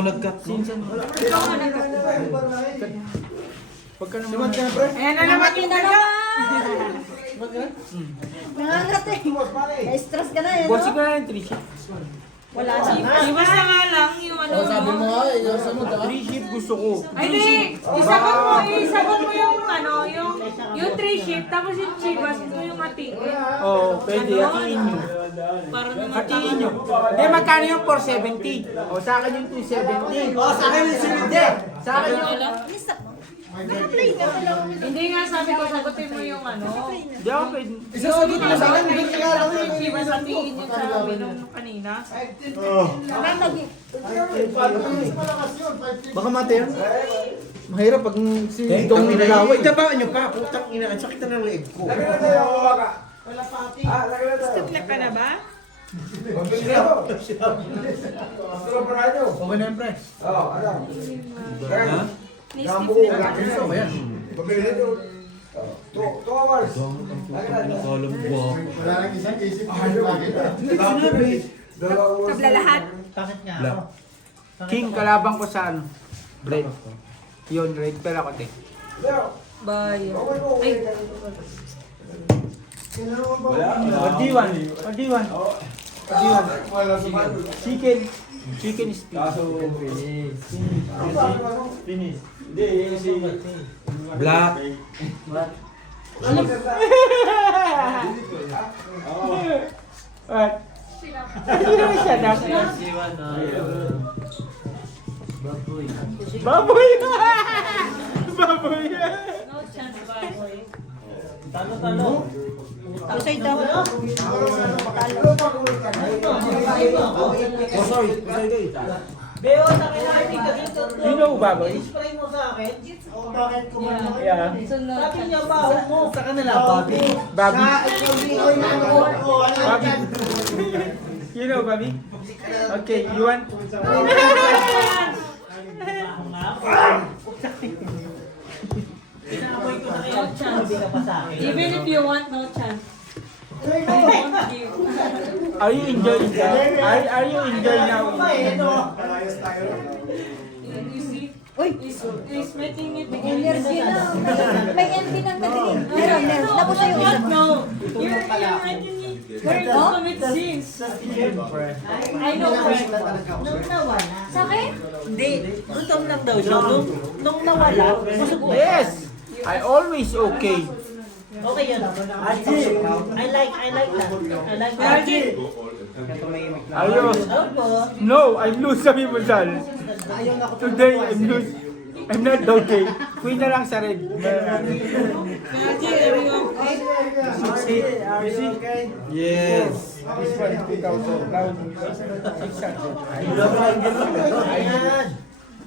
ako nag-cut. Sinsan. Ikaw ka nag-cut. Pagka naman. Ayan na naman yung dalawa. Nangangat eh. Na-stress ka na eh, no? Bossing ko na yung 3 shift. Wala na. Iwas na nga lang yung ano. Sabi mo nga, yung sunod 3 shift gusto ko. Ay, di. Isagot mo yung ano, yung 3 shift, tapos yung chivas mo yung hatiin. Oo, pwede. Hatiin nyo. Para naman Hatiin nyo. Hindi, magkano yung 470? O, sa akin yung 270. O, sa akin yung 70. Sa akin yung... Stop mo. Naka-play ka pala. Hindi nga sabi ko, sagutin mo yung ano. Hindi ako pwede. Isasagot mo sa akin, yung chivas hatiin yung sabi nung kanina. Baka mati yan. Mahirap pag si Dong nilaway. Itabaan nyo pa, putang ina. Ang sakit na ng leeg ko. Step ka na ba? Okay na yung pre. Gusto mo yan. Wala nang isang isip. Kabla lahat. King, kalabang ko sa ano? Red. Yun, red. Pero ako, te. Bye. Ay, Pagdiwan. Pagdiwan. Pagdiwan. Chicken. Chicken is finish. Black. What? Siya na. Baboy. Baboy. no chance, baboy. Kusay daw. Sorry. Sorry. Beo, sa kailangan ka dito. You know baboy? Spray mo sa akin. Yeah. Sunod. Sabi niya baho mo. Sa kanila, Bobby. Bobby. Bobby. You know Bobby? Okay, you want? Pinaboy ko na kayo. Sabi ka pa sa akin. Even if you want, no chance. I won't give. Are you enjoying that? Are you enjoying now? You see? Uy, He's making it energy na. May MB ng naging. Meron, meron. Tapos na yung isa. No, you're making it very commit sins. I know, friend. Nung nawala. Sa akin? Hindi. Gutom lang daw siya. Nung nawala, busog na. Yes! I always okay. Okay yun. I like that. I like that. Ayos. Opo. No, I'm loose sabi mo Sal. Today, I'm loose. I'm not okay. Queen na lang sa red. You see? Yes. This one, 2,000. Now, 600. Ayan.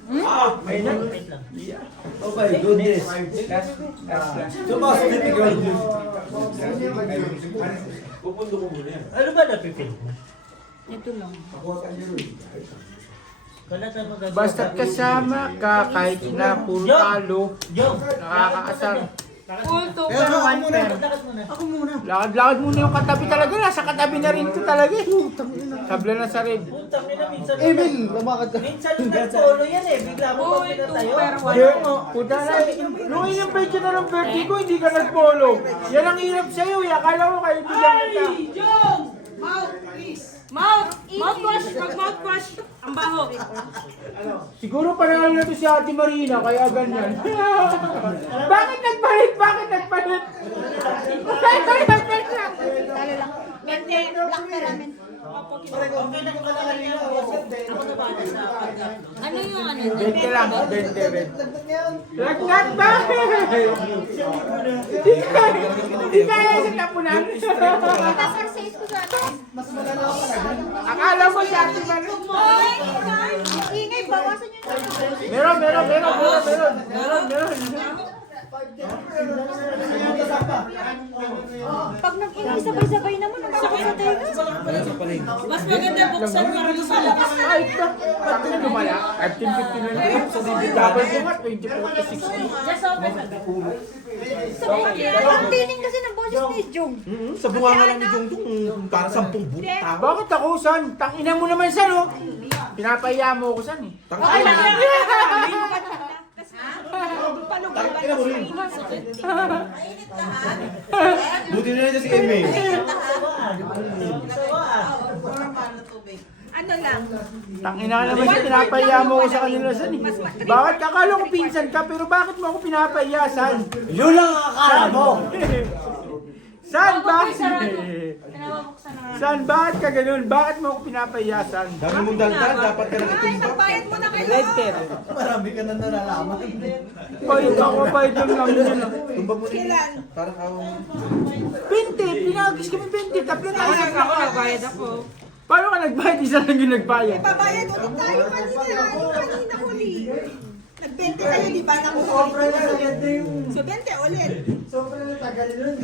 Ayun. Yeah. Oh my goodness. That's The most difficult. Ano ba napipil mo? Ito lang. Wala tayo magagawa. Basta't kasama ka kahit na puro talo, Jong. nakakaasar. Full to Kaya pero ako one muna. pen. Takas mo na. Ako muna. Lakad-lakad muna yung katabi talaga. Nasa katabi na rin ito talaga. Sabla na sa red. Puntang ina minsan. Emil, lumakad ka. Minsan nag-polo yan eh. Bigla mo pa Full to pinatayo. pero Hindi, one. puta na. Nung in-invite ka na ng birthday ko, hindi ka nag-polo. Yan ang hirap sa'yo. Akala ko kayo bilang kita. Jong! Mouth, please. Mouth! Mouthwash! Mag-mouthwash! Ang baho. Siguro panalo na to si Ate Marina, kaya ganyan. Bakit nagpalit? Bakit nagpalit? Talo lang. Black na ramen. Okay na pala kanina. Ako na ba sa pag-upload? Ano yung ano? 20 lang, 20 red. Lagnat ba? Hindi kaya sa tapunan. Tapos exercise ko sa akin. Akala mo si Ate Marina. Ay, ingay, bawasan nyo na. Meron. Pag nag-ingay, sabay-sabay naman. Ang sakit sa tenga. Mas maganda buksan para sa labas. Ay, ba't na lumala? 15-15 lang yun. Sa double ko nga, 24-60. Just open. Ang tining kasi ng boses ni Jung. Sa bunga nga lang ni Jong Jong, parang 10 buta. Bakit ako, son? Tangina mo naman, son, oh. Pinapahiya mo ako san eh. Okay lang. Tangina mo rin. Buti na lang si Eme. Ano lang? Tangina ka naman siya, pinapahiya mo ako sa kanila san eh. Bakit kakala ko pinsan ka, pero bakit mo ako pinapahiya san? Yun lang ang akala mo. San ba? Pinababuksan na nga. San, bakit ka ganun? Bakit mo ako pinapahiya san? Dami mong daldal, dapat ka nakatumba. Bayad mo na kayo. Red Ter. Marami ka na nalalaman. Oy, ako pa itong namin yun. Tumba mo na. Parang awang... 20, pinagis kami 20, tapos na tayo Ako nagbayad ako. Paano ka nagbayad? Isa lang yung nagbayad. Babayad ulit tayo kanina huli. Nag-20 kayo, di ba? Sobrang sagad na yung... So, 20 ulit. Sobrang tagal nun.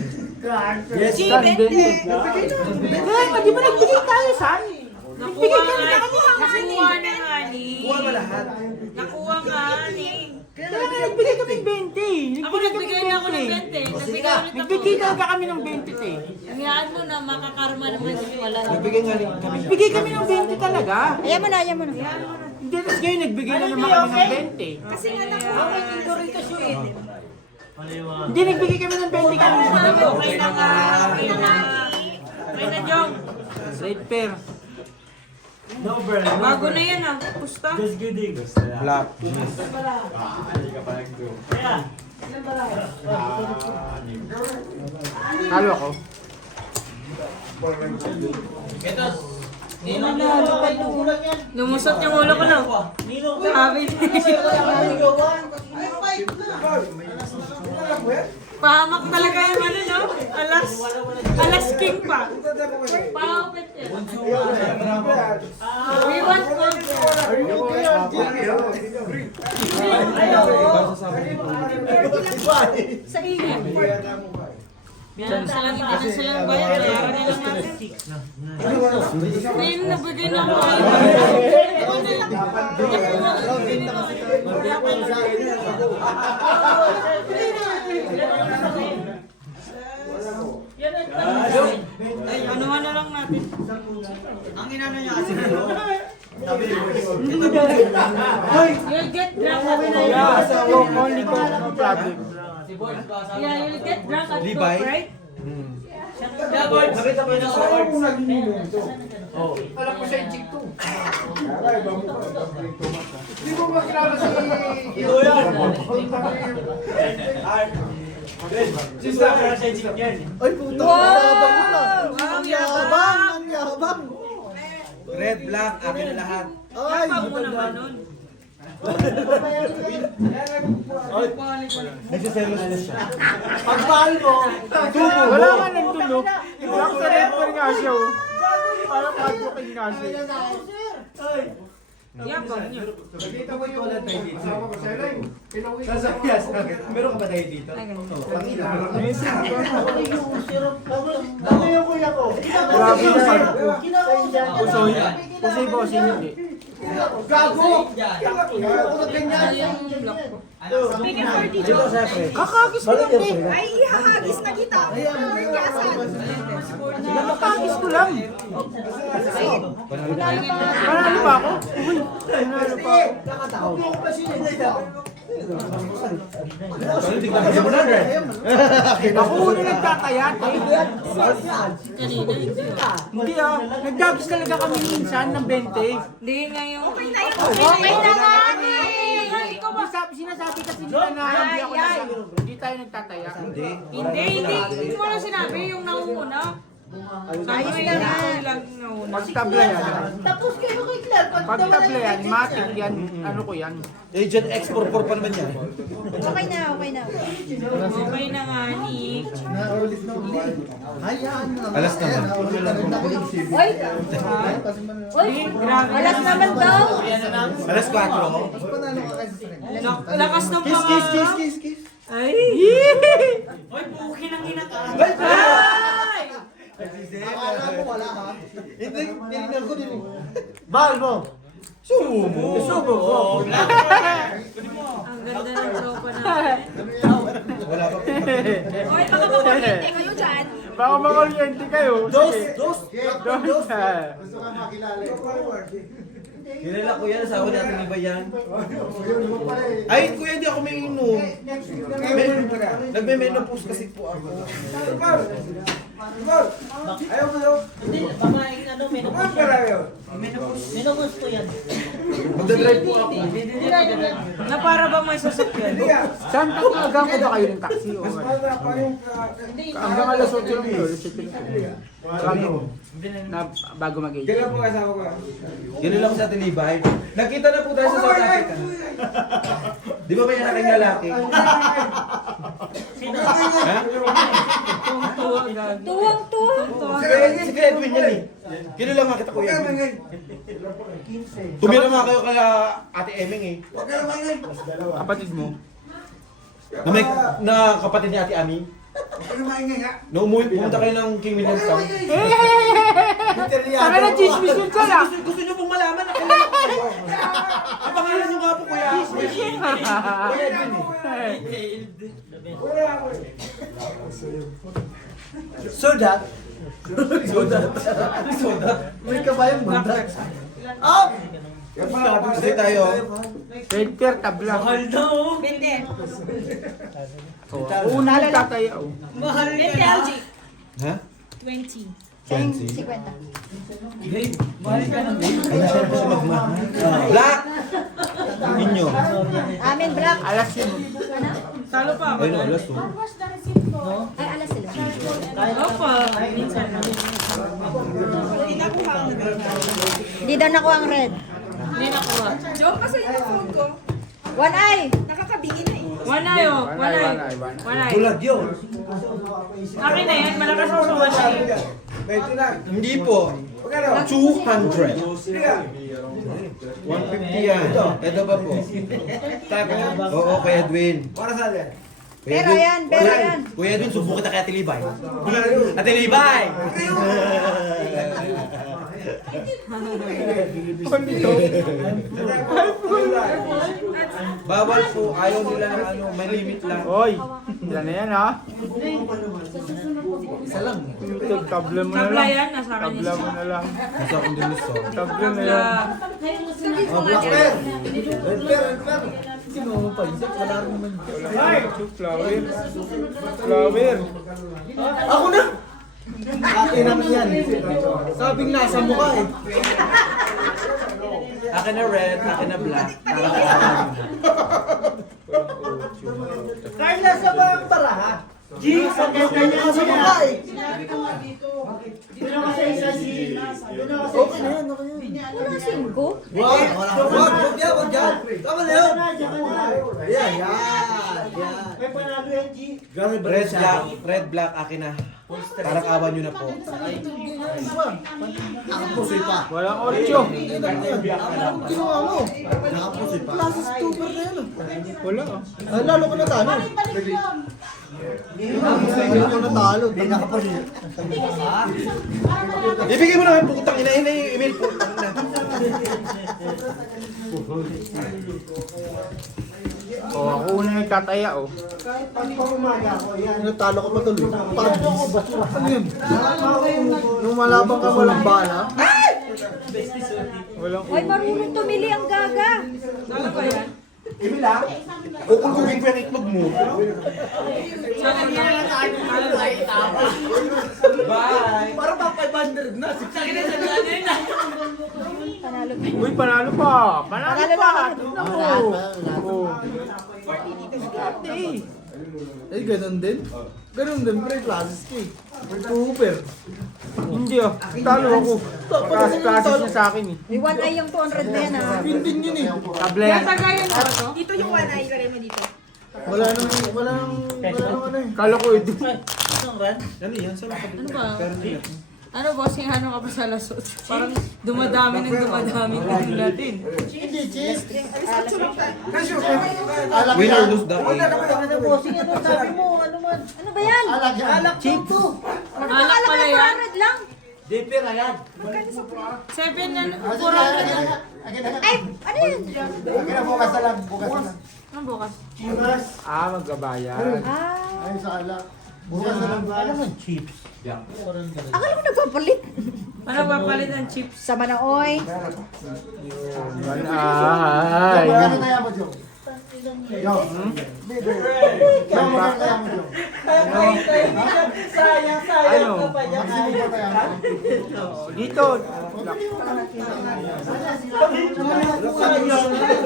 Yes, Si san, 20. 20. Kaya, di ba nagbigay tayo, san? Nakuha na nga ni. Kuha ba lahat? Nakuha nga ni. Kaya nga, nagbigay kami 20. Ako nagbigay na ako ng 20. Nagbigay ulit ako. Nagbigay talaga kami ng 20, te. Hayaan mo na makakarma naman wala. Nagbigay nga rin kami. Nagbigay kami ng 20 talaga. Ayaw mo na, ayaw mo na. Hindi, tapos ngayon nagbigay na naman kami ng 20. Kasi nga nakuha ko yung rito siya. Hindi, nagbigay kami ng 20 kami. Okay na nga. Okay na. Okay na, Jong. Red Pair. No, bro. Bago na yan ah. Pusta. Just kidding. Black. Talo ako. Lumusot yung ulo ko lang. Sabi Pahamak talaga yung ano, no? Alas king pa. Pahapit eh. We want gold. Sa ingin. Yan, sa lang hindi na silang bayad. Bayaran na lang natin. Ngayon, nabigay na ako. Ano na lang natin. You'll get drunk at Yeah, so only ko no problem. Yeah, you'll get drunk at Levi? Coke, right? Nakita mo yun sa Alam ko siya yung chick to. Hindi mo makilala si... Ito yan. Sister, para sa chick yan. Ay, puta. Yabang mo na. Wow, Yabang, ang yabang. Red, black, akin na lahat. Ay, Yapang mo naman nun. Nagsiselos na siya. pagpahal mo. Wala nga nandun, no? Black sa red pair nga siya, oh. Parang advocate nga siya. Yapang niya. Nakita mo yung kasama ko sa line. Sasakyan. Meron ka ba tayo dito? Dami yung kuya ko. Grabe naman. Pusoy. Pusoy ba kasi hindi? Gago! Ano yung block ko? Speaking for teacher. Kakagis ko lang, eh. Ay, ihahagis na kita. Yasan. Kakagis ko lang. Panalo pa ako? Uy, panalo pa ako. Ako una nagkakayat, eh. Kanina, hindi ah. Hindi ah, nagdagis talaga kami minsan ng 20. Hindi nga yung... Okay na nga Ikaw ba? Sinasabi kasi nila na hindi ako hindi tayo nagtataya. Hindi. Hindi mo lang sinabi yung nauna. Sabi mo yung lang nauna. Pagtabla yan. Tapos kayo kay Claire. Pagtabla yan, matik yan, ano ko yan. Agent X44 pa naman yan. Okay na, okay na. Okay na nga ni. Naulit na ulit. Hayaan mo naman. Alas naman. Naulit na rin ako yung CV. Oy! Oy! Grabe. Alas naman daw! Alas 4. Mas panalo ka kasi sa rin. Lakas ng Kiss, mga... kiss, kiss, kiss, kiss. Ay! Hoy, buki ng inaka. Ay! Akala mo wala ka. Hindi, tinignan ko din. Bahal mo. Sumo mo. Subo ko. Ang ganda ng sopa natin. Wala pa. Oy, baka makulit kayo dyan. Baka makuryente kayo. Dos. Dos. Gusto ka makilala. Kilala ko yan, asawa natin iba yan. Ay, kuya, hindi ako may inom. Nagme-menopause kasi po ako. Hindi, baka ano, menopause po yan. Magdadrive po ako. Na para bang may sasakyan? Saan hanggang ko ba kayo ng taxi o ano? Hanggang alas 8 lang yun. Bago mag-8. Ganun lang sa Tilibay. Nakita na po tayo sa South Africa. Di ba may anak kayong lalaki? Ha? Tuwang-tuwa. Si Kuya Edwin yan eh. Ganun lang nga kita Kuya Edwin. Tumira nga kayo kala Ate Emeng eh. Kapatid mo? Na kapatid ni Ate Ami. Na umuwi, pumunta kayo ng King William's Town. Tara na, chismis yun ka lang. Gusto nyo pong malaman na kilala ko kayo. Ang pangalan nyo nga po Kuya. Kuya Edwin eh. Sodat. May kabayang banda. Kasi tayo. Welfare, tabla. Hindi. Una lang tataya. Hindi, LG. Ha? 20. 50. Black! Inyo. Amin, black. Alas yun. Talo pa ako. Ayun, alas to. Ay, alas sila. Opo. Minsan lang. Hindi daw nakuha ang red. Hindi nakuha. Joke kasi yung phone ko. One eye. Nakakabigin na eh. One-eye oh. One-eye. One-eye. Bulag yun. Akin na yan. Malakas ako sa one-eye. Hindi po. 200. 150 yan. Ito ba po? Oo, Kuya Edwin. Para sa alin? Kuya Pero Edwin. yan, pero yan. Kuya Edwin, subukan kita kay Ate Libay. Ate Libay! Bawal po, ayaw nila ng ano, may limit lang. Oy, ilan na yan ha? Isa lang. YouTube, tabla mo na Tabla lang. yan. Nasa akin Tabla mo na lang. Nasa akong diniso. Tabla na yan. Black bear. Red bear, red bear. Sino mo pa? Wala rin naman. Flower. Flower. Ako na! Akin naman yan. Sabing nasa mukha eh. Akin na red, akin na black. Carla, sa ba ang para ha? G, sa kanya sa mukha eh. Okay na yan, okay na yan. Wala singko. Wag yan. Tama na yun. Yan. May panalo yan, G. Red, black, akin na. Parang awan nyo na po. Nakapusoy pa. Walang orcho. Anong ginawa mo? Nakapusoy pa. Plus stupid na yan. Wala ah. Lalo ko natalo. Lalo ko natalo. Hindi nakapusoy. Ibigay mo na kayo putang ina yung email po. Oh, ako una nagtataya oh. Natalo ko pa tuloy. Ano yun? Nung malabang ka walang bala. Walang Hoy, marunong tumili ang gaga. Talo ba yan? Kukulugin ko yung itlog mo. Sana yan. Bye! Para pa 500 na. Panalo pa. Uy, panalo pa! Panalo Panalo pa! na. Oh. Eh, ganun din. Ganun din, pre. Classes ka eh. Super. Hindi ah. Talo ako. Classes niya sa akin eh. May one eye yung 200 na yan ha. Pindin yun eh. Tabla yan. Nasagayan mo ba to? Dito yung one eye. Lagay mo dito. Wala nang ano eh. Kala ko ito. Isang run? Ano yan? Saan ka Ano ba? Ano bossing, ano ka pa sa lasot? Parang dumadami din natin. Hindi, cheese. Winner lose the game. Ano bossing, ano sabi mo? Ano man? Ano ba yan? Alak Chips. Alak pala yan? 400 lang. Dipir na yan. 7 na, 400 na. Ay, ano yan? bukas na lang. Ano bukas? Ah, magbabayad. Ah, Ay, sa alak. Bukas na lang ba? Ano man chips? akala ko nagpapalit. Ano papalit ng chips? Sa Manaoy. Ay. Ano? Dito.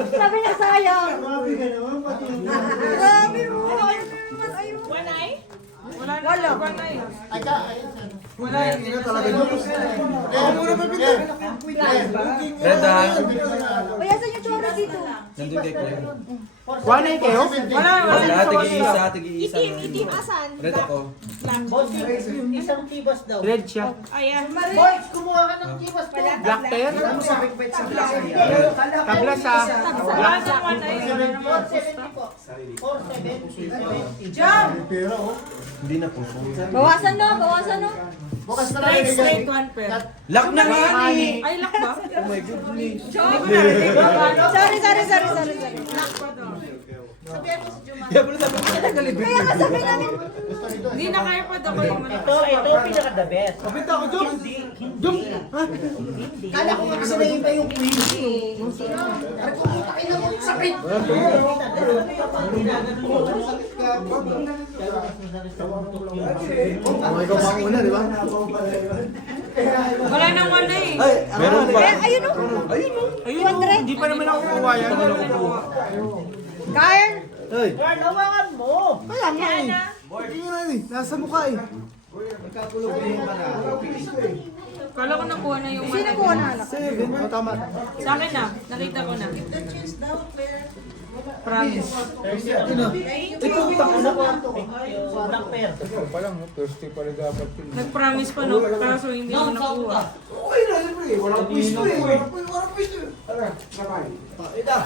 Sabi niya sayang. Grabe mo. One eye? Wala na. Wala. One eye. Wala yun talaga yun. Brenda, Uy, asan yung chorus dito? nandun kay Claire. One ay kayo? Wala. Wala, tig-iisa, tig-iisa. Itim asan? Red ako. Boss, isang tibas daw. Red siya. Ayan. Boys, kumuha ka ng tibas po. Black pair? Tablas ah. Wala sa one eye. 470 po. 470. Jump! Hindi na po. Bawasan no, bawasan no. Straight one pair. Lock na nga ni! Ay, lock ba? Oh my goodness. Sorry. Kaya pala sabi ko, nagalibig. Kaya nga sabi namin, Hindi na kaya pa daw ko yung Ito pinaka the best. Kapit ako, Jom! Jom! Kala ko nga kasi naiba yung quiz. Ay, kumutakin na mo. Sakit! Ikaw pa muna, di ba? Wala nang one eye. Meron pa. ayun no. Ayun o. Ayun, hindi pa naman ako kukuha yan. Kyle. Ay! Carl, hawakan mo. Kaya nga eh. Hindi nga eh. Nasa mukha eh. Kala ko nakuha na yung one Sino eye. ko na anak? 7. Oh, tama. Sa akin na. Nakita ko na. Promise. Ito, takuna ko. Black pair. Pa lang, no? Thursday pa rin dapat yun. Nag-promise pa no. Kaso hindi ko nakuha. Okay na, siyempre. Walang pwisto eh. Walang pwisto eh.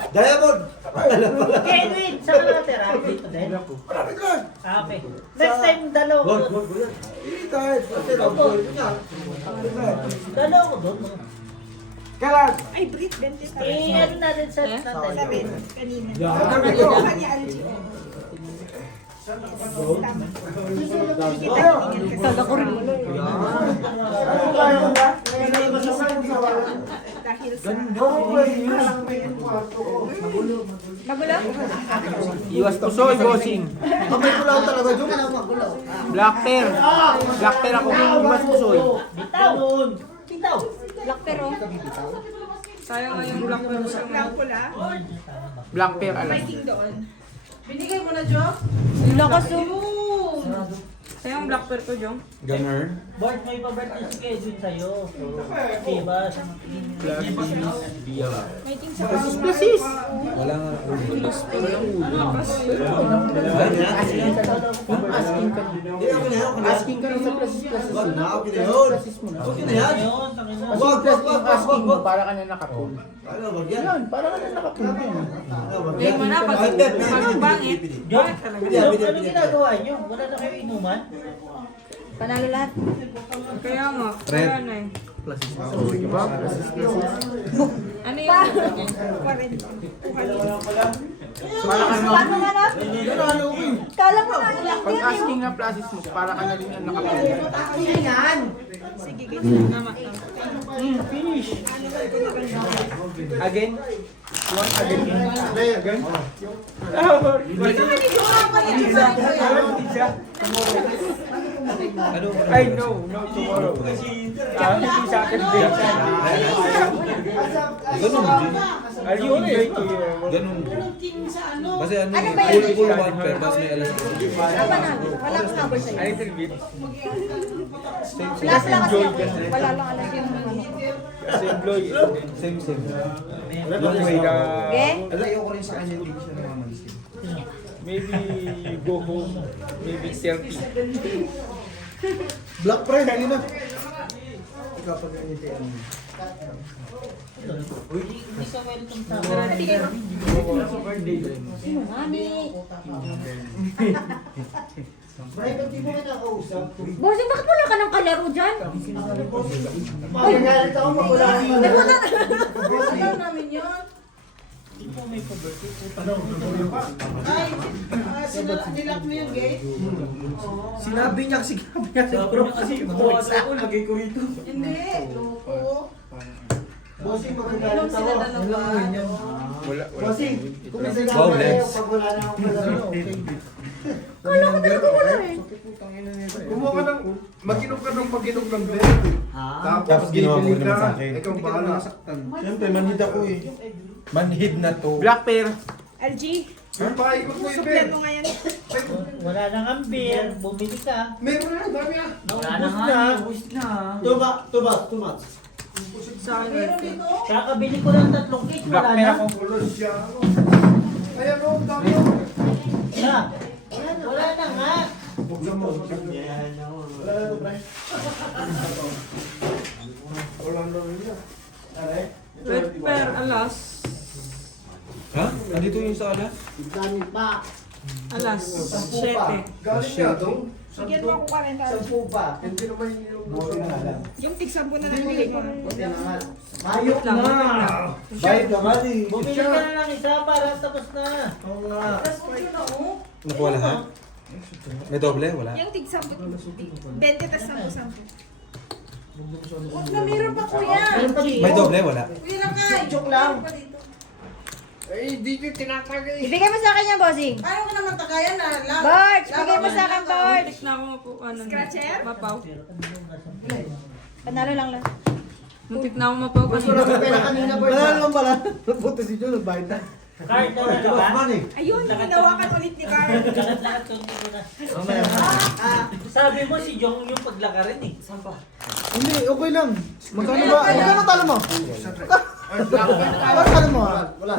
Diamond! Kenwin, saan ka natira? Dito din. Malapit lang! Ah, okay. Next time, dalaw ko doon. Hindi tayo. Dalaw ko doon. Ay, Brit, 20 sa Ano natin sa Eh? natin? kanina. Nakuha ni Algie. Kala ko rin wala. Dahil sa... Magulo? Iwas pusoy, bossing. May kulaw talaga, Jom. Black pair. Black pair ako yung iwas pusoy. Bitaw! Bitaw! Black pero. Sayang nga yung black pero sa Lang pula. Black pair, alam. King doon. Lakas oh. Sayang black pair ko, Jong. Gunner. Board, may pa-birthday schedule sa'yo. Tibas. Plasis. Wala nga. Asking ka na sa plasis. Wag na, okay na yun. Okay na yan. Ayun, tangin na. Wag, wag, wag, wag, wag, wag. Para ka na nakapool. Ano, wag yan. Yan, para ka na nakapool din. Ano, wag Hindi yan. mo na pag Ay, hindi, hindi, pag hindi, bangit. hindi, hindi. Bangit talaga. Anong ginagawa nyo? Wala na kayo inuman? Panalo lahat. Kaya nga. Kaya na eh. Diba? Ano yung nilagay? Para ka na. Paano nga na? Kala mo na lang Pag yan eh. asking na plasis mo, para ka na rin ang nakapool. Sige, ganyan. Tama, tama. Finish. Again? You want again? Again? I know, no tomorrow. Hindi sa akin din. Ganun din. Are you okay? Ganun din. Kasi ano, Ano ba full yun? full one pair, tapos may alas. Panalo. Wala akong habol sa'yo. A little bit. Plus lang kasi ako. Wala lang alam yung ano. Kasi employee. Same. Long way ka. Okay? Ayoko rin sa kanya, hindi ko siya namamansin. Maybe you go home. Maybe 30. Black prayer, kanina. Ikaw pag ganito yan. Hindi ka welcome sa Sino mami? Brian, di mo kinakausap. Bossing, bakit wala ka ng kalaro dyan? Magalit ako, mawala ka. Wala namin yun. Ikaw may pa-birthday. Nilak mo yung gate? Sinabi niya kasi lagay ko rito. Hindi. Loko. Bossing, magagalit ako. Wala. Bossing, kung may sinabi Wow, kayo, Lex. pag wala na akong kalaro, okay. Kala ko talaga wala eh. Kumuha ka ng, mag-inom ka ng mag-inom ng beer. Tapos ginawa mo bibili naman ka, sa akin. ikaw bahala. Siyempre, manhid ako eh. Manhid na to. Black pair. LG, Yung paikot mo yung beer. suplan mo ngayon. Wala nang ang beer. Bumili ka. Meron na, dami ah. Wala nang nga. Too much. Meron dito? Kakabili ko ng 3 cake. Black Wala pair na. ako. Kulon siya. Ayan o, dami o. Na. Wala na nga. Buksan mo. Wala na rin yan. Red pear, alas. Ha? Nandito yung sa ala? Dami pa. Alas. 7. Galing niya doon. Bigyan mo ako 40. Sampu pa. Hindi naman yung gusto mo. Yung tig-sampo na lang bili mo. Mayok Lang, na. lang. Bayad naman eh. Bumili ka na lang isa para tapos na. Oo nga. Nakuha lahat? May doble? Wala? Yung tig-sampo, 20 tas 10-10. Huwag na meron pa kuya. May doble? Wala? Kuya na ka. Joke lang. Meron pa dito. Eh, di ko tinatagay. Ibigay mo sa akin yan, bossing. Paano ko naman tagayan na lang? Bart, bigay mo sa akin, Bart. Tik na ako ano, Scratcher? mapaw. Panalo lang lang. Muntik na ako mapaw kasi. Pera kanina ba? Wala naman pala. Napunta si John, nagbayad na. Card na na ba? Ayun, hinawakan ulit ni Carl. Lahat ko hindi ko na. Sabi mo si Jong yung paglakarin eh. Saan pa? Hindi, okay lang. Magkano ba? Magkano talo mo? Magkano talo mo? Wala.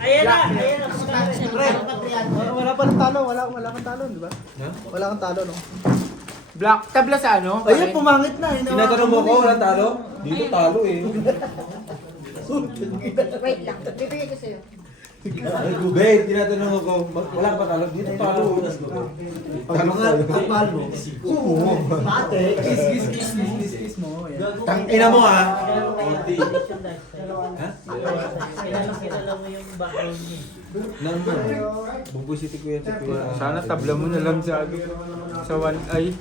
Ayan na, ayan na. Siyempre. Wala pa ng talo. Wala kang talo, di ba? Ha? Wala kang talo, no? Black tabla sa ano? Ayun, pumangit na. Tinatanong mo ko, walang talo? Dito talo eh. Wait lang. Bibigay ko sa'yo. Babe, tinatanong ako, wala ka ba talo? Dito talo. Talo talo. Oo. Ate. Kiss mo. Tangina mo ah. Kilala mo yung background niya. Naman. Bubusiti ko yan si Kuya. Sana tabla mo na lang sa one eye.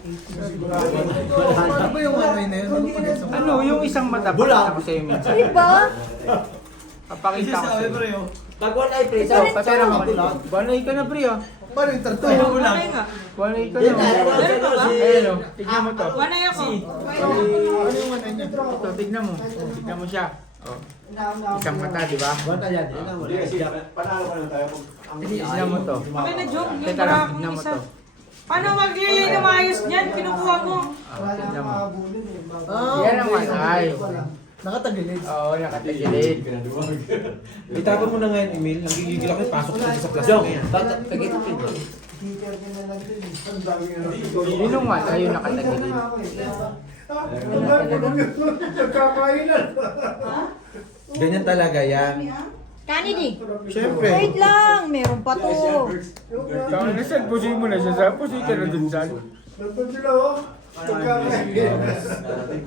Ano ba yung ano yun? Ano, yung isang mata pakita ko sa'yo minsan. Ay ba? Papakita ko sa'yo. Pag one eye, pre. So, patera mo. One eye ka na, pre, ah. Paano yung tarto? Wanay nga. One eye ka na. Meron ka ba? Ayan, oh. Tignan mo to. Wanay ako. Ano yung one eye niya? Ito, tignan mo. Tignan mo siya. Oh. Isang mata, di ba? Panalo ka na tayo. Tignan mo to. Okay na, joke. Yung Teka para lang, akong tignan mo isa. to. Paano maglilay na maayos niyan? Kinukuha mo. Tignan mo. Ah, Yan ang one eye. nakatagilid. Oo, nakatagilid. Itapon mo na ngayon, Emil. Nanggigigil ako, pasok ko sa plastic na yan. Sinong one eye yung nakatagilid? Nagkakailan. Ganyan talaga yan. Kennedy. Siyempre. Wait lang. Meron pa to. Kaya na saan, pusin mo na siya sa pusin ka na dun saan. Nandun sila oh. Nagkakailan.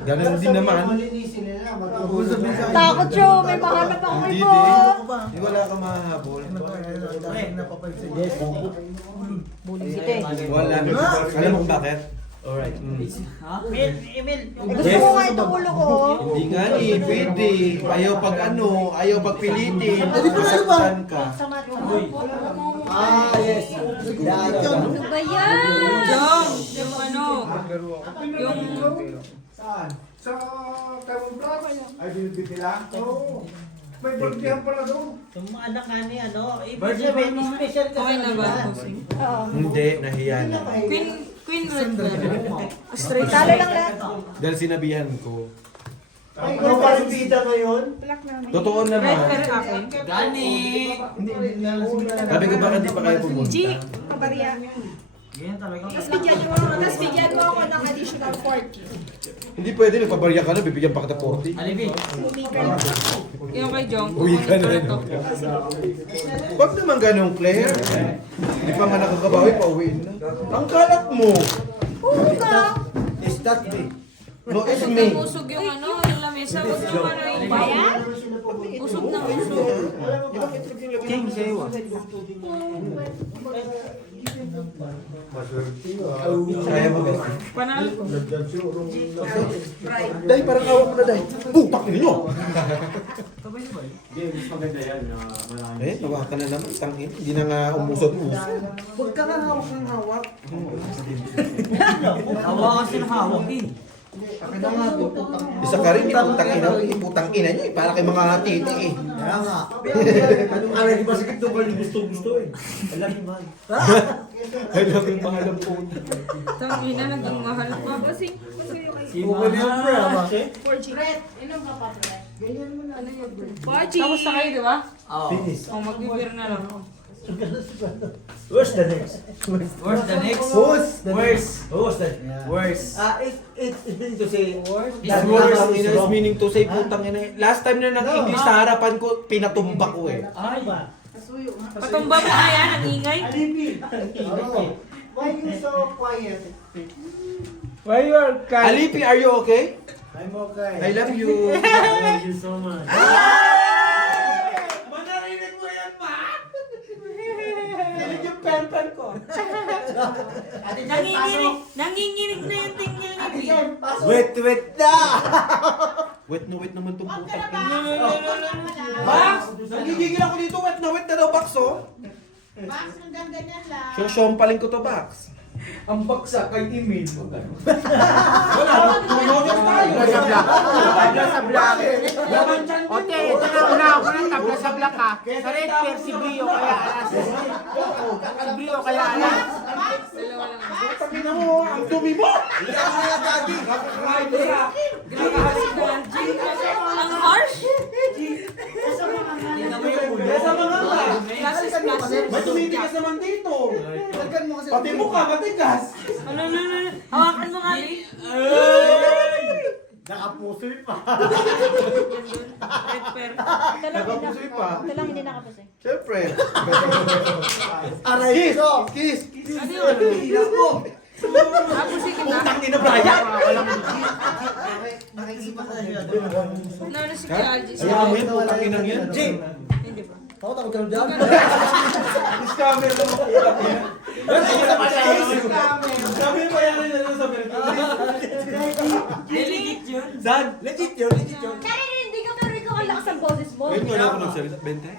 Ganun din naman. Takot siya. May mahanap ako Hindi ibo. Hindi wala ka mahahabol. Bulisite. Wala. Alam mo kung bakit? Alright. Emil. Gusto ko nga itong ulo ko. Hindi nga ni, pwede. Ayaw pag ano, ayaw pag pilitin. Masaktan ka. Ah, yes. Ano ba yan? Yung ano, yung Saan? Sa Taiwan Plus? Ay, binibig nila? Oo. May birthday pala doon. Yung mga anak nga ni ano. Ibig sabihin, special ka okay na ba? Oo. Hindi, nahiya na. Queen red ba? Straight. Talo lang lahat. Dahil sinabihan ko. Ay, ikaw pa rin bida ngayon? Black na naman. Totoo Red naman. pear akin. Sabi ko bakit di pa kayo pumunta? G, kabarya. Tapos bigyan mo ako ng additional 40. Hindi pwede, nagpabarya ka na, bibigyan pa kita 40. Umika lang. Yung kay Jong. Uwi ka na rin. Wag naman ganun, Claire. Hindi pa nga nakakabawi, pauwiin na. Ang kalat mo! Oo ka. Start, No, it's me. Pusog yung ano, yung Mesa, huwag naman ano yung bayan. Usog na usog. King, sa'yo ah. Kaya mo ba? Panalo. Day, parang awak mo na, Day. Putak ninyo! Eh, Hawakan na naman, tangin. Hindi na nga umusot-usot. Huwag ka nga hawak ng hawak. Hawakan sila hawak eh. Akin na nga, putang. Isa ka rin, iputang ina nyo eh. Para kay mga titi eh. Kaya nga. Anong alam di ba sakit to pala gusto eh. Alam mo man. Alam yung mga lampon. Tangina, naging mahal pa. Kasi, masuyo kayo. Si Mama. Pochi! Tapos na kayo, di ba? Oo. O, magbibir na lang. Where's the next? Where's the next? Who's the Who's the Worse. It's meaning to say worse. Is worse is meaning to say putang ina. Last time na nag-English sa harapan ko, pinatumba ko eh. Ay ba? Patumba mo na yan, ang ingay. Why you so quiet? Why you are kind? Alipi, are you okay? I'm okay. I love you. Thank you so much. Manarinig mo yan, ma? Dinig yung pen ko. Nanginginig na yung tingil ni P. Wait na! Wet naman itong putang ina. Bax! Nagigigil ako dito, wet na daw, Bax, oh. Max, hanggang ganyan lang. Siyosyompalin ko to, Bax. Ang baksa kay email mo. Wala, tumunod tayo. Tabla sa black. Okay, ito na una ako ng tabla sa black ha. Sa red pair, si Brio kaya alas. Si Brio kaya alas. Tangina mo, ang dumi mo. Grabe kasi na, Jing. Ang harsh. Sa mga ka. Classes, classes. May tumitigas naman dito. Tagkan mo kasi. Pati mo ka, matigas. Ano. Hawakan mo nga, P. Nakapusoy pa. Red pair. Nakapusoy pa. Ito lang hindi nakapusoy. Siyempre. Aray ko! Kiss. Ano yun? Tapos sige na. Putang ina, Brian. Nakikita ka na siya. Ano si Kuya Algie? Ayaw mo yun, putang inang yan. Jim! Hindi ba? Ako takot ka dyan. Scammer mo. Scammer pa yan na sa Legit yun. Saan? Legit yun, legit yun. Narinig ko pero ikaw ang lakas ng boses mo. Ngayon nga na ako nagsalita. Bente?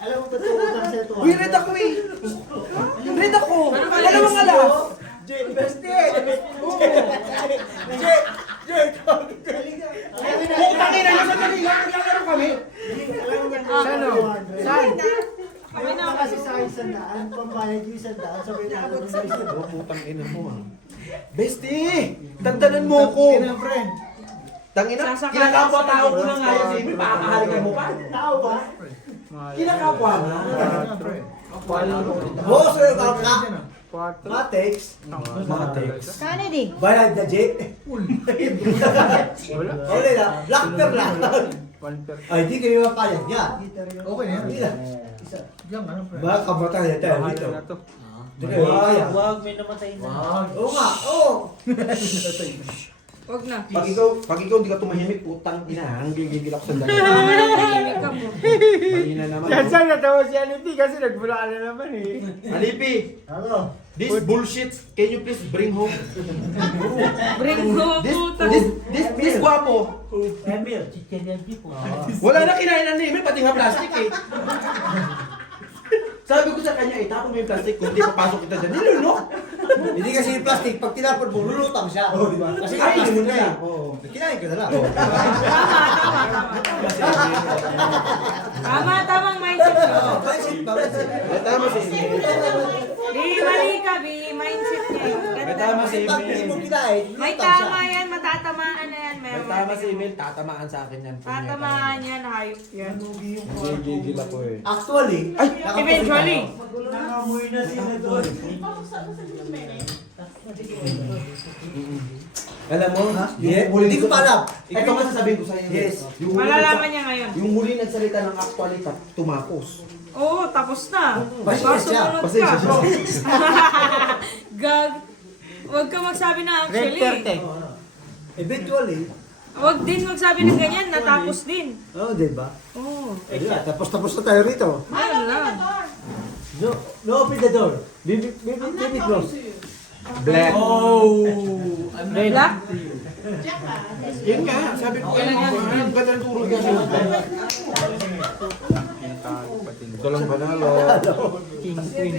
Alam mo, totoo utang sa ito. Uy, red ako eh. Red ako. Dalawang alas. Jim, beste! Putang ina, nasa kanila. Naglalaro kami. Saan o? Saan? Kami na. Kasi sa isandaan, pambayad yung isandaan, sabi na ako ng isip. Oh, putang ina mo ah. Bestie! Tandanan mo ko! friend. Tangina, Sasakay. kinakapwa-tao ko na nga yung Simi, pakakahalikan mo pa. Tao ba? Kinakapwa na. Boss, sir, ka. Matex. Matex. Kennedy. Bayad na, Jake. Wala. Wala na. Black pair lang. One pair. Ay, di kayo mapayag yan. Okay na yan. Hindi na. Yan, ano, pre? Mga kabataan na tayo dito. Na to. Di kayo mapayag. Wag, may namatay na. Oo nga, oo. Huwag na. Pag ikaw di ka tumahimik, putang ina, ang gigigil ako sa dami. Tahimik ka mo. Mahina naman. Yan saan natawa si Alipi kasi nagbula na naman eh. Alipi, Ano? this bullshit, can you please bring home? Bring mo, puta. This guwapo. Emil, chicken yan po. Wala na kinain ng Emil, pati nga plastic eh. Sabi ko sa kanya, itapon mo yung plastic kung hindi papasok kita dyan. Nilunok! Hindi kasi yung plastic, pag tinapon mo, lulutang siya. Oo, di ba? Kasi yung Ay, plastic yun na na. yan. Oo. Kinain ka na lang. Tamang mindset ko. Pansit ba? May tama si Emil. Mali ka, B. Mindset niya yun. May tama si Pag hindi mo Emil. kinain, May lulutang siya. tama yan, matatamaan na yan. May tama si Emil, tatamaan sa akin yan. Tatamaan yan, hayop yan. Gigigil ako eh. Actually, Eventually. Nangamoy na sila doon. Alam mo, Yeah, hindi ko pa alam. Ito nga sasabihin ko sa inyo. Yes. Yung huli Malalaman niya ngayon. Yung huli nagsalita ng actualita, tumapos. Oo, tapos na. Pasensya. Sumunod Pasensya ka. siya. Gag. Huwag ka magsabi na Red actually. pair te. Eventually, Huwag din magsabi ng ganyan, natapos din. Oo, di ba? Oo. Tapos na tayo rito. Ayun lang. No, open the door. Baby close. Black. Black? Yun nga, sabi ko kailangan ang ganda ng turo niya. Ito lang panalo. King, queen.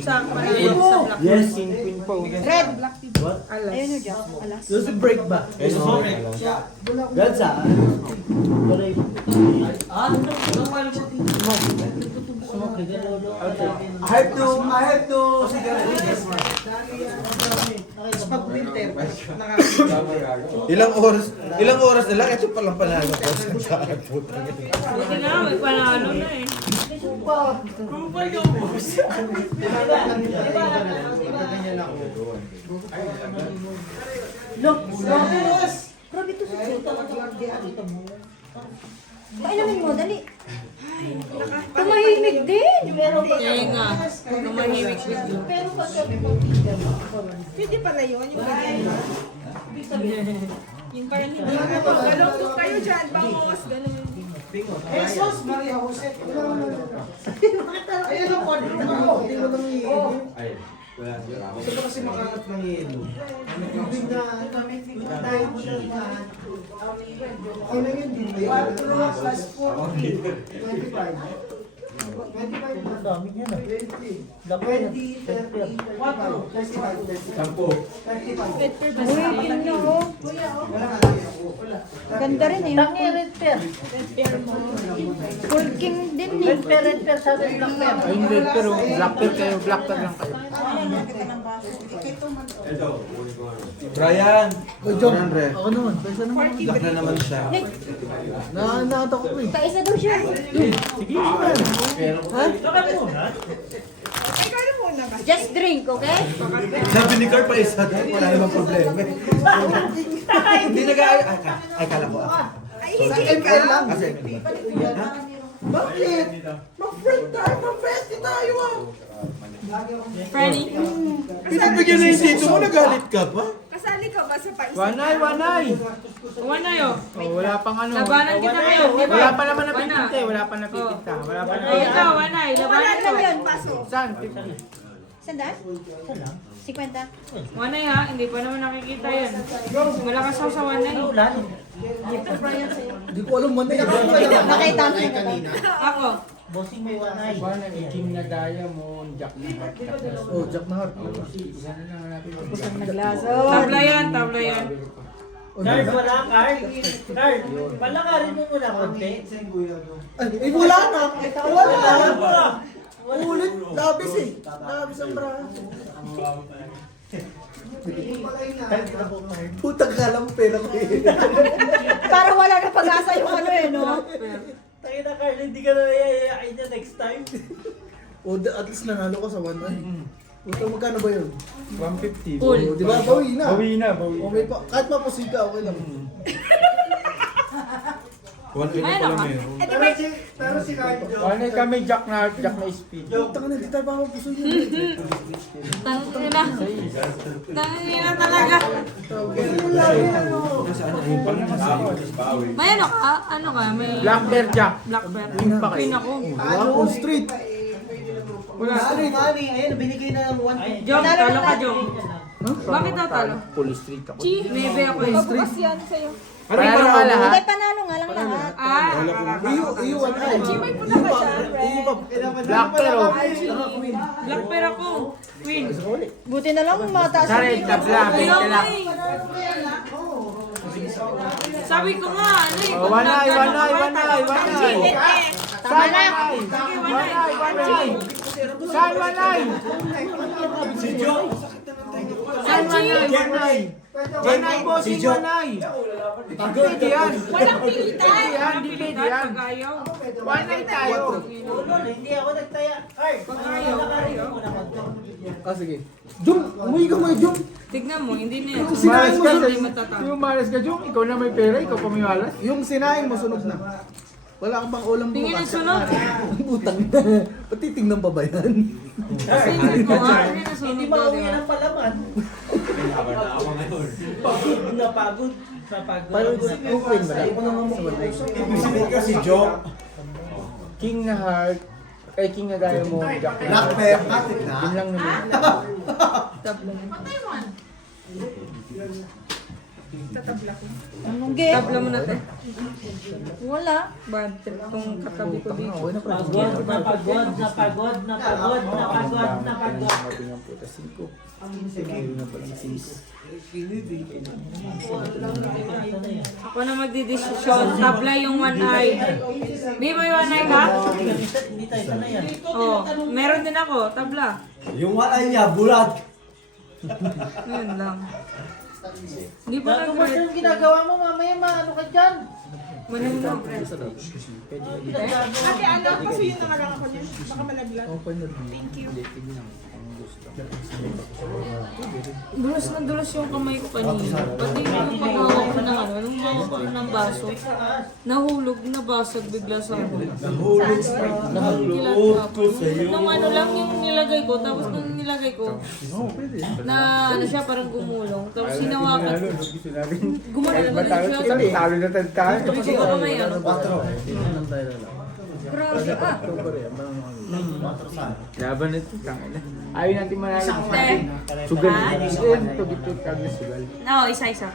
Sa panalo sa black. Yes. King, queen po. Red. Ayun o, Jack. Alas. There's a break ba? Yes, that's a. I have to cigarette. Pag winter, Ilang oras na lang, ito palang panalo ko sa putang ito. Buti nga, may panalo na eh. Grabe to sa Pailamin mo, dali. Tumahimik din. Kaya nga, tumahimik din. Pwede pala yun, yung ganyan. Yung parang hindi ka galong po kayo dyan, bangos, gano'n. Jesus, Maria Jose. Ayun ang order mo. Hindi mo nang iinom. Gusto ko kasi makalat ng iinom. Hindi na dahil mo naman. Okay na yun, din. 4 plus 4, 25. 25 na. Dami niya na. 20. 20, 30, 4, 35, 35. Uy, tingnan mo. Ganda rin eh. Tangi, red pair. Full king din eh. Red pair sa atin, black pair. Ayun red pero black pair kayo, black pair lang kayo. Brian! Oh, John. Andre. Ako naman. Pwesa naman. Black na naman siya. Nakata ko eh. Paisa daw siya. Saka muna. Ikaw na muna kasi. Just drink, okay? Sabi ni Carl pa isa, wala namang problema. Hindi ay kala ko. Ay, Sa hindi ML ka. lang. Kasi, Bakit? Mag-friend tayo, mag-bestie tayo ah. Freddy? pinabigyan na yung dito mo, nagalit ka pa? Kasali ka ba sa paisa? Wanay, wanay. Wala yun. Oh, wala pang ano. Labanan kita ngayon, di ba? Wala pa naman Wana. napipinta eh. Wala pa napipinta. Wala pa Oh, ikaw, Wanay, Wala labanan na ko. yun, pasok. Saan? 50. Sandal? 50. Wanay ha, hindi pa naman nakikita yan. Malakas ako sa Wanay. Ulan. Hindi ko alam man eh. Nakita mo yun. Kanina. Ako. Bossing may wanay. King na diamond, jack na heart. Oh, Jack na heart. Isa na lang hanapin mo. Naglason. Tabla yan, tabla yan. Carl, wala, Carl. Carl, palakarin mo muna konti. Ay, wala na. Wala na. Wala. Ulit. Labis eh. Labis ang braso. Putang kala mo pera ko eh. Para wala na pag-asa yung ano eh, no? Tayo na, Carl, hindi ka na yayayain niya next time. O, at least nanalo ka sa 1 ay. Puta, magkano ba yun? 150. Full. O, di ba? Bawi na. Bawi na, bawi na. Okay pa. Kahit mapusika, okay lang. Ayun ako. Pero si Carl. Wanay kami, jack na heart, jack na speed. Putang na, di tayo pa mapuso yun. Tangin na. Tangin na talaga. May ano ka? Ano ka? May Black bear, jack. black bear. Queen pa kayo. Queen ako. Wala po, street. Wala. Mami, ayun, binigay na ng 150. Jong, talo ka, Jong. Bakit daw talo? Police street ako. Chi, maybe ako eh. Pabukas yan sa'yo. Panalo ka lahat. Hindi, panalo nga lang lahat. Iyo, wala eh. May pula ka dyan, Red. Black bear, oh. Black bear ako. Queen. Buti na lang mataas. Sa red, tabla, Ayaw 20 ko lang. eh. Sabi ko nga, ano eh. Oh, wanay, wanay, wanay, wanay. Tama na. Wanay, wanay. Saan wanay? Saan wanay, wanay? Wanay, bossing wanay. Dipede yan. Walang pilitan. Dipede yan, Walang dipede pilitan yan. pag ayaw. Wanay tayo. Hindi ako nagtaya. Carl, palakarin mo muna konti. Ah, sige. Jum, umuwi ka mo eh, Jum. Tignan mo, hindi na yan. Malas ka Hindi sa... matatalo. Yung malas ka, Jung. Ikaw na may pera, ikaw pa may malas. Yung sinaing mo, sunog na. Wala kang pang ulam Tingin bukas. ang sunod. Putang na. Pati tingnan pa ba yan? Kasi ko nga, ano na sunod Hindi daw, makauwi di ba? ng palaman. Pagod na pagod. Parang open ba lang? Sa wala. Ibig sabihin kasi joke. King na heart, kay King na diamond, Jack na Black heart. pep, matik na. Yun lang naman. Anong game? Tabla mo na to. Wala. Bad trip tong katabi ko dito. Napagod. Matingang puta 5. Sige na pala 6. Ako na magdidesisyon. Tabla yung one eye. Di ba yung one eye ka? Hindi tayo sanay yan. Oo. Meron din ako. Tabla. Yung walay niya, bulat. Yun lang. Hindi pa Bago mo nag-red. yung ginagawa mo, mamaya maano ka dyan. Manang mo. Ate, ano? Kasi yun ang alam ako niya. Baka malaglag. Thank you. Dulas na dulas yung kamay ko kanina. Pati yung paghawak ko ng ano, nung hawak ko ng baso, nahulog, nabasag bigla sa ako. Nahulog ko sa'yo. Nung ano lang yung nilagay ko, tapos nung nilagay ko, na ano siya, parang gumulong. Tapos hinawakan ko. Gumulong na din siya. Talo na tayo. Sabi ko, kamay ano. Grabe ah. Laban ito, tangin na. Ayaw natin manalo. Sakte. Sugal. Ha? Tugit-tugit kami sugal. Oo, isa-isa.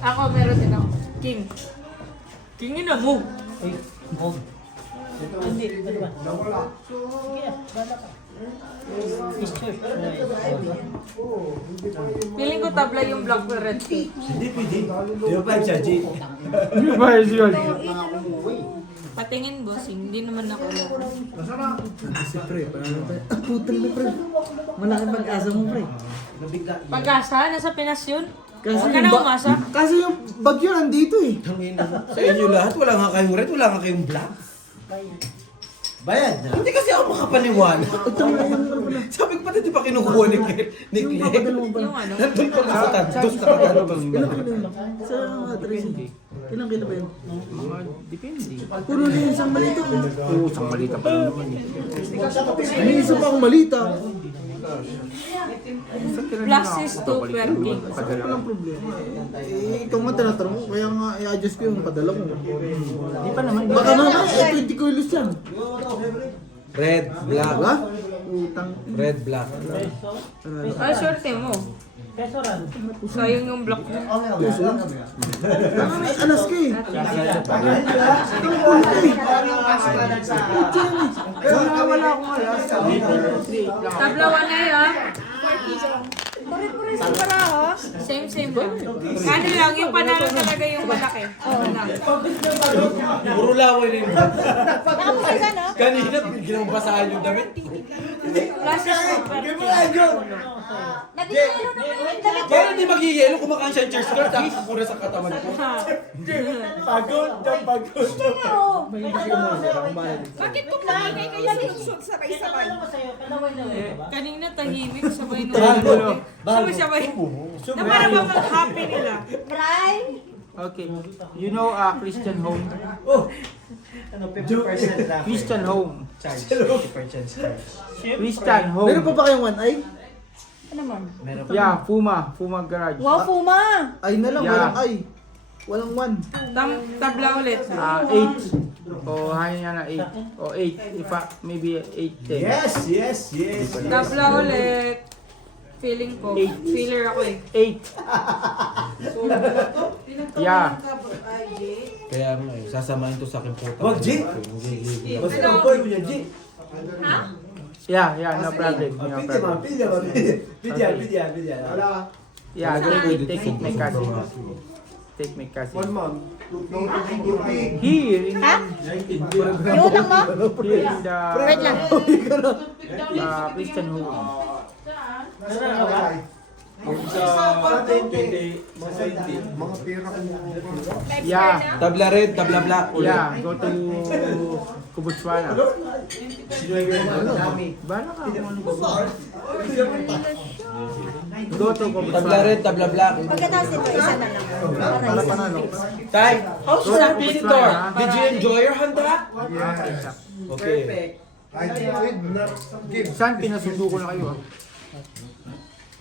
Ako, meron din ako. King. Kingin na mo. Uy, mo. Hindi, ano ba? Sige, bala ka. Is choice. Feeling ko tabla yung black with red. Hindi pwede. Di ba siya, G? Ano ba yun? Patingin bossing, hindi naman ako alam. Si pre, parang tayo. Ah, putang na pre. Malaking pag-asa mo pre. Pag-asa, nasa Pinas yun? Kasi Huwag ka na umasa. Kasi yung bagyo nandito eh. Sa inyo lahat, wala nga kayong red, wala nga kayong black. Bayad na. Hindi kasi ako makapaniwala. Sabi ko pati di pa kinukuha ni Claire. Yung ano? Nandun pa nga sa tantos na pagkatong. Ilang kilo yun? Sa address. Ilang kilo ba yun? Depende. Puro na yung isang malita. Oo, isang malita pa lang naman eh. May isa pa akong malita. Plus is 2 per king. Walang problema. Eh, ikaw nga tinatanong ko, kaya nga i-adjust ko yung padala ko. Di pa naman. Baka naman, 20 kilos yan. Red, black. Diba? Utang. Red, black. Ay, swerte mo. Pesoran. Sayang yung black mo. Baka may alas ka eh. Wala akong alas. Tabla 1 ay ha? Pare-pare sa para ha? Same lang. Ano lang, yung panalo talaga yung malaki. Oo lang. Puro laway na yun. Nakapasay ka na? Kanina, ginabasahan yung damit. Plus is 2 per king. Nagigilo naman yung damit. Kaya hindi magigilo, kumakain siya ng church skirt, tapos pura sa katawan ko. Ha. Pagod, pagod. Bakit kung maingay kayo lunsod sabay-sabay? Ano mo sa'yo? Kalaway na Eh, ba? kanina tahimik, sabay na. Sabay-sabay. Na para bang happy nila. Brian? Okay. You know Christian Home? Ano, 50% lang. Christian Home. Christian Meron Home. pa ba kayong one eye? Ano naman? Yeah, Fuma Garage. Wow, Fuma! Ay na lang, Yeah. walang eye. Walang one. Tabla ulit. 8. O, hangin nga na 8. O, 8. Maybe 8, 10. Yes. Tabla ulit. Feeling ko. Eight. Feeler ako eh. 8. Yeah. Kaya nga eh, sasamahin to sa akin po. Wag, G. Basta ang boy mo niya, G. Yeah, no problem. No problem. Pidyan. Yeah, take it, my cousin. Take my cousin. Here in Yung utang mo? here in the Wait lang. Christian Home. Yeah, Tabla red, tabla black. yeah. Go to Kubutswana. Bala ka kung ano gusto. Go to Tabla Kubutswana. red, tabla black. Pagkatapos nito, isa na lang. Para isa. Tay, how's your pintor? Did you enjoy your handa? Yeah, Okay. Saan pinasundo ko na kayo?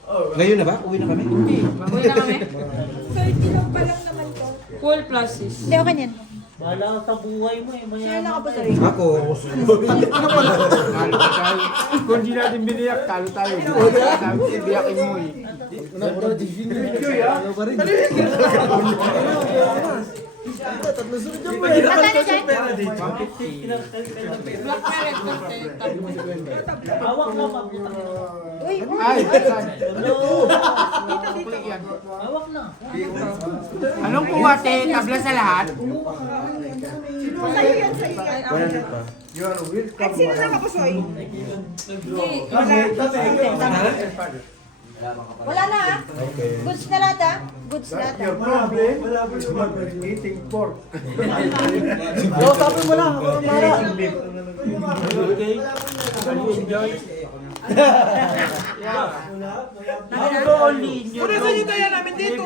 Ngayon na ba? Uwi na kami? Uwi na kami. 30 lang pa lang naman to. Full pluses. Hindi, okay yan. Bahala ka sa buhay mo eh. Sino Maya. nakapasoy? Ako. Talo tayo. Kung di natin biniyak, talo tayo. Sabi ko, biyakin mo eh. Magkano dyan? Black parrot ko. Hawak na mabuta. Uy, Ay, saan? Hawak na. Anong po ate? Tabla sa lahat? Sa'yo yan, sa'yo yan. At sino nakapasoy? wala na ah. Goods na lahat ah. Goods lahat ah. Problem? Wala po naman. Eating pork. Kausapin mo lang. Ako ang mara. Ako only. Puro sa namin dito.